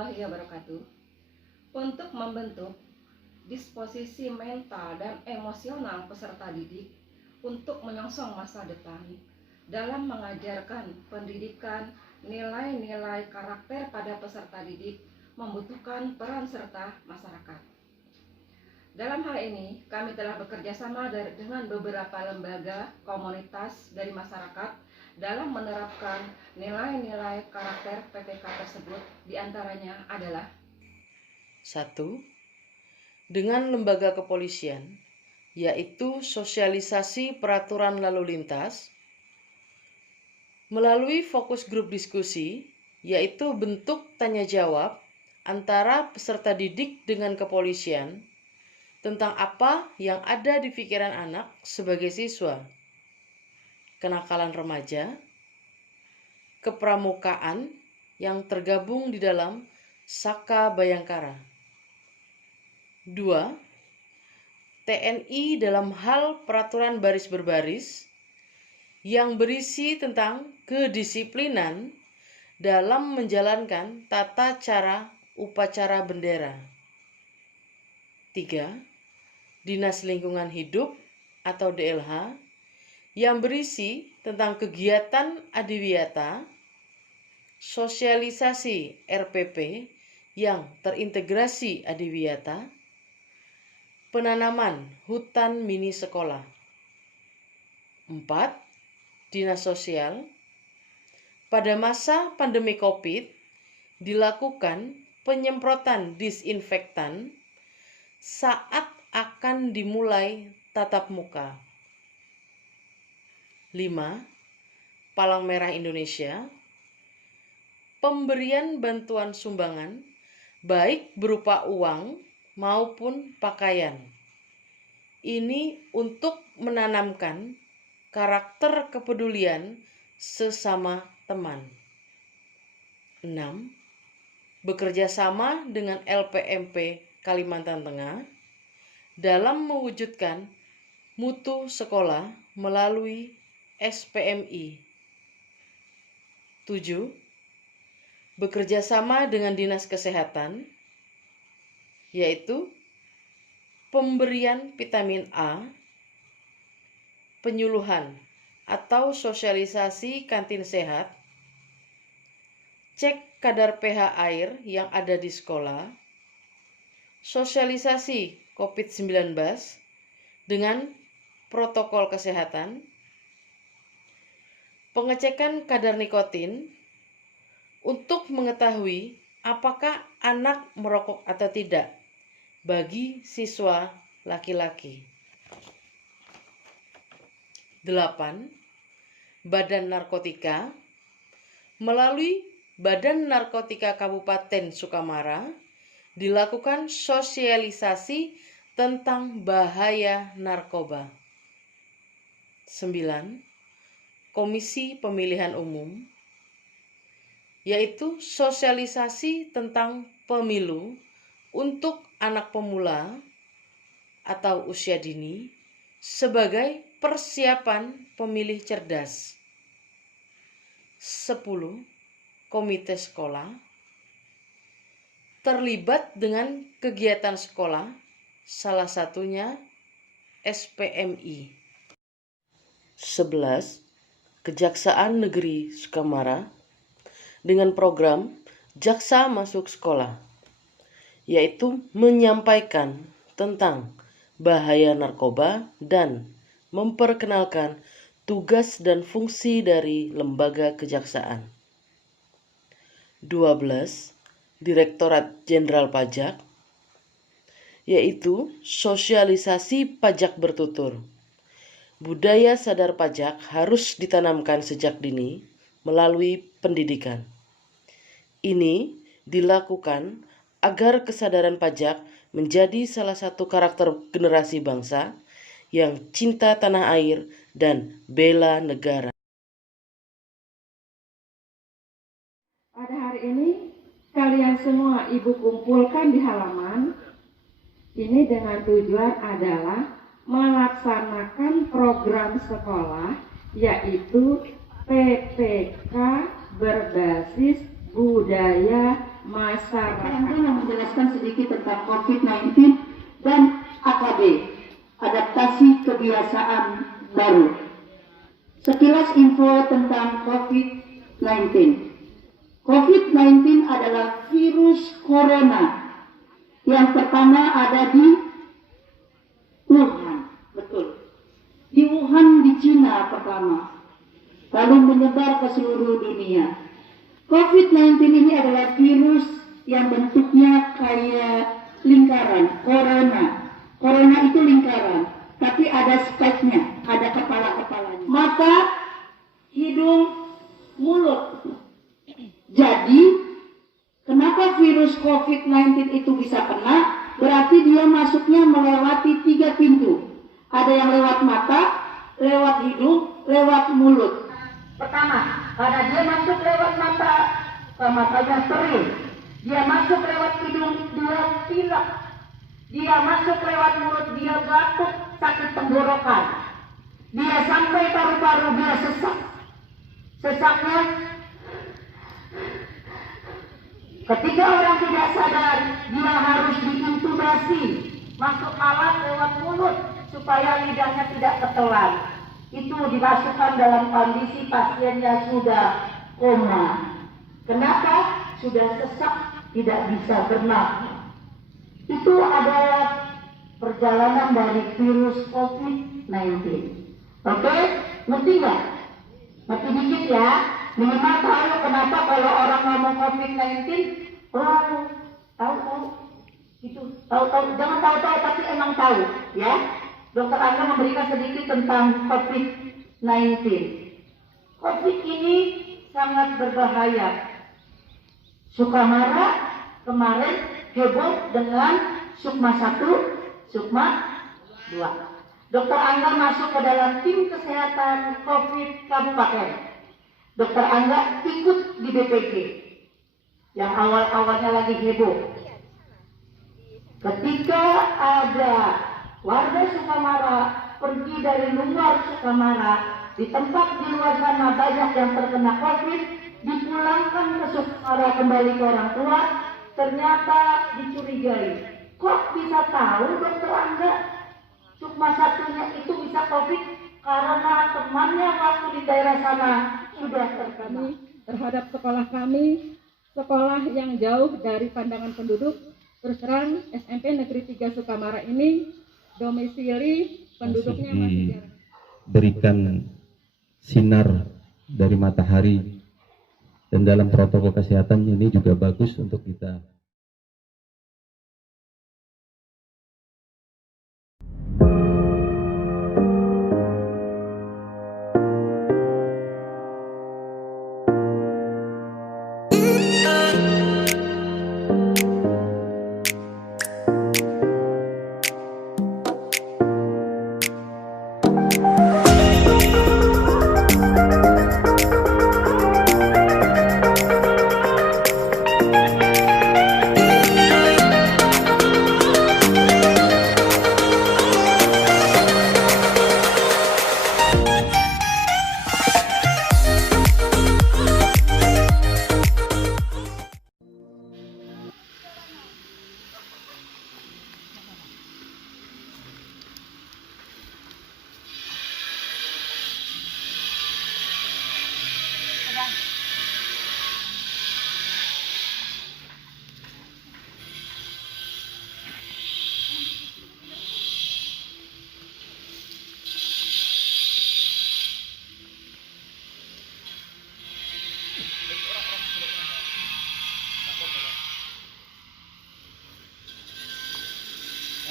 warahmatullahi wabarakatuh. Untuk membentuk disposisi mental dan emosional peserta didik untuk menyongsong masa depan dalam mengajarkan pendidikan nilai-nilai karakter pada peserta didik membutuhkan peran serta masyarakat. Dalam hal ini, kami telah bekerja sama dengan beberapa lembaga komunitas dari masyarakat dalam menerapkan nilai-nilai karakter PPK tersebut. Di antaranya adalah 1. Dengan lembaga kepolisian, yaitu sosialisasi peraturan lalu lintas, melalui fokus grup diskusi, yaitu bentuk tanya jawab antara peserta didik dengan kepolisian tentang apa yang ada di pikiran anak sebagai siswa, kenakalan remaja, kepramukaan yang tergabung di dalam Saka Bayangkara. 2. TNI dalam hal peraturan baris berbaris yang berisi tentang kedisiplinan dalam menjalankan tata cara upacara bendera. 3. Dinas Lingkungan Hidup atau DLH yang berisi tentang kegiatan adiwiyata, sosialisasi RPP yang terintegrasi adiwiyata, penanaman hutan mini sekolah. 4. Dinas Sosial. Pada masa pandemi COVID, dilakukan penyemprotan disinfektan saat akan dimulai tatap muka. 5. Palang Merah Indonesia. Pemberian bantuan sumbangan, baik berupa uang maupun pakaian. Ini untuk menanamkan karakter kepedulian sesama teman. 6. Bekerja sama dengan LPMP Kalimantan Tengah dalam mewujudkan mutu sekolah melalui SPMI. 7. Bekerja sama dengan Dinas Kesehatan, yaitu pemberian vitamin A, penyuluhan atau sosialisasi kantin sehat, cek kadar pH air yang ada di sekolah, sosialisasi COVID-19 dengan protokol kesehatan, pengecekan kadar nikotin untuk mengetahui apakah anak merokok atau tidak bagi siswa laki-laki. 8. Badan Narkotika. Melalui Badan Narkotika Kabupaten Sukamara dilakukan sosialisasi tentang bahaya narkoba. 9. Komisi Pemilihan Umum, yaitu sosialisasi tentang pemilu untuk anak pemula atau usia dini sebagai persiapan pemilih cerdas. 10. Komite sekolah terlibat dengan kegiatan sekolah, salah satunya SPMI. 11. Kejaksaan Negeri Sukamara dengan program Jaksa Masuk Sekolah, yaitu menyampaikan tentang bahaya narkoba dan memperkenalkan tugas dan fungsi dari lembaga kejaksaan. 12. Direktorat Jenderal Pajak, yaitu sosialisasi pajak bertutur. Budaya sadar pajak harus ditanamkan sejak dini melalui pendidikan. Ini dilakukan agar kesadaran pajak menjadi salah satu karakter generasi bangsa yang cinta tanah air dan bela negara. pada hari ini kalian semua ibu kumpulkan di halaman ini dengan tujuan adalah melaksanakan program sekolah yaitu PPK berbasis budaya masyarakat. Saya ingin menjelaskan sedikit tentang COVID-19 dan AKB, adaptasi kebiasaan baru. Sekilas info tentang COVID-19. COVID-19 adalah virus corona. Yang pertama ada di Wuhan, betul. Di Wuhan di Cina pertama, lalu menyebar ke seluruh dunia. COVID-19 ini adalah virus yang bentuknya kayak lingkaran, corona. Corona itu lingkaran, tapi ada spike-nya, ada kepala-kepalanya. Mata, hidung, mulut. Jadi, kenapa virus COVID-19 itu bisa kena? Berarti dia masuknya melewati 3 pintu. Ada yang lewat mata, lewat hidung, lewat mulut. Pertama, karena dia masuk lewat mata, matanya perih. Dia masuk lewat hidung, dia pilek. Dia masuk lewat mulut, dia batuk, sakit tenggorokan. Dia sampai paru-paru, dia sesak. Sesaknya, ketika orang tidak sadar, dia harus diintubasi, masuk alat lewat mulut supaya lidahnya tidak ketelan. Itu dimasukkan dalam kondisi pasiennya sudah koma. Kenapa? Sudah sesak, tidak bisa bernafas. Itu adalah perjalanan dari virus COVID-19. Oke? Ngerti nggak? Ngerti dikit ya? Minimal tahu kenapa kalau orang ngomong COVID-19, oh, tahu. Itu tahu. Jangan tahu-tahu tapi emang tahu, ya. Dokter Angga memberikan sedikit tentang COVID-19. COVID ini sangat berbahaya. Sukamara kemarin heboh dengan Sukma 1, Sukma 2. Dokter Angga masuk ke dalam tim kesehatan COVID Kabupaten. Dokter Angga ikut di BPG yang awal-awalnya lagi heboh. Ketika ada warga Sukamara pergi dari luar Sukamara, di tempat di luar sana banyak yang terkena COVID, dipulangkan ke Sukamara kembali ke orang tua, ternyata dicurigai. Kok bisa tahu dokter Angga Sukma satunya itu bisa COVID? Karena temannya waktu di daerah sana sudah terkena. Terhadap sekolah kami, sekolah yang jauh dari pandangan penduduk, terus terang SMP Negeri 3 Sukamara ini domisili penduduknya masih jarang. Berikan sinar dari matahari, dan dalam protokol kesehatan ini juga bagus untuk kita.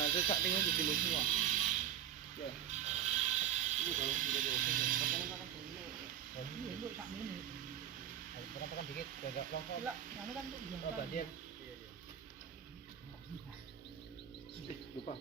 Sesak dengan di sini semua. Ya. Ini kalau sudah diusir, kadang-kadang ini. Ini untuk sak menit. Ayo, tekan dikit, agak longsor. Lah, anu kan tuh. Oh, banjir. Iya. Lupa.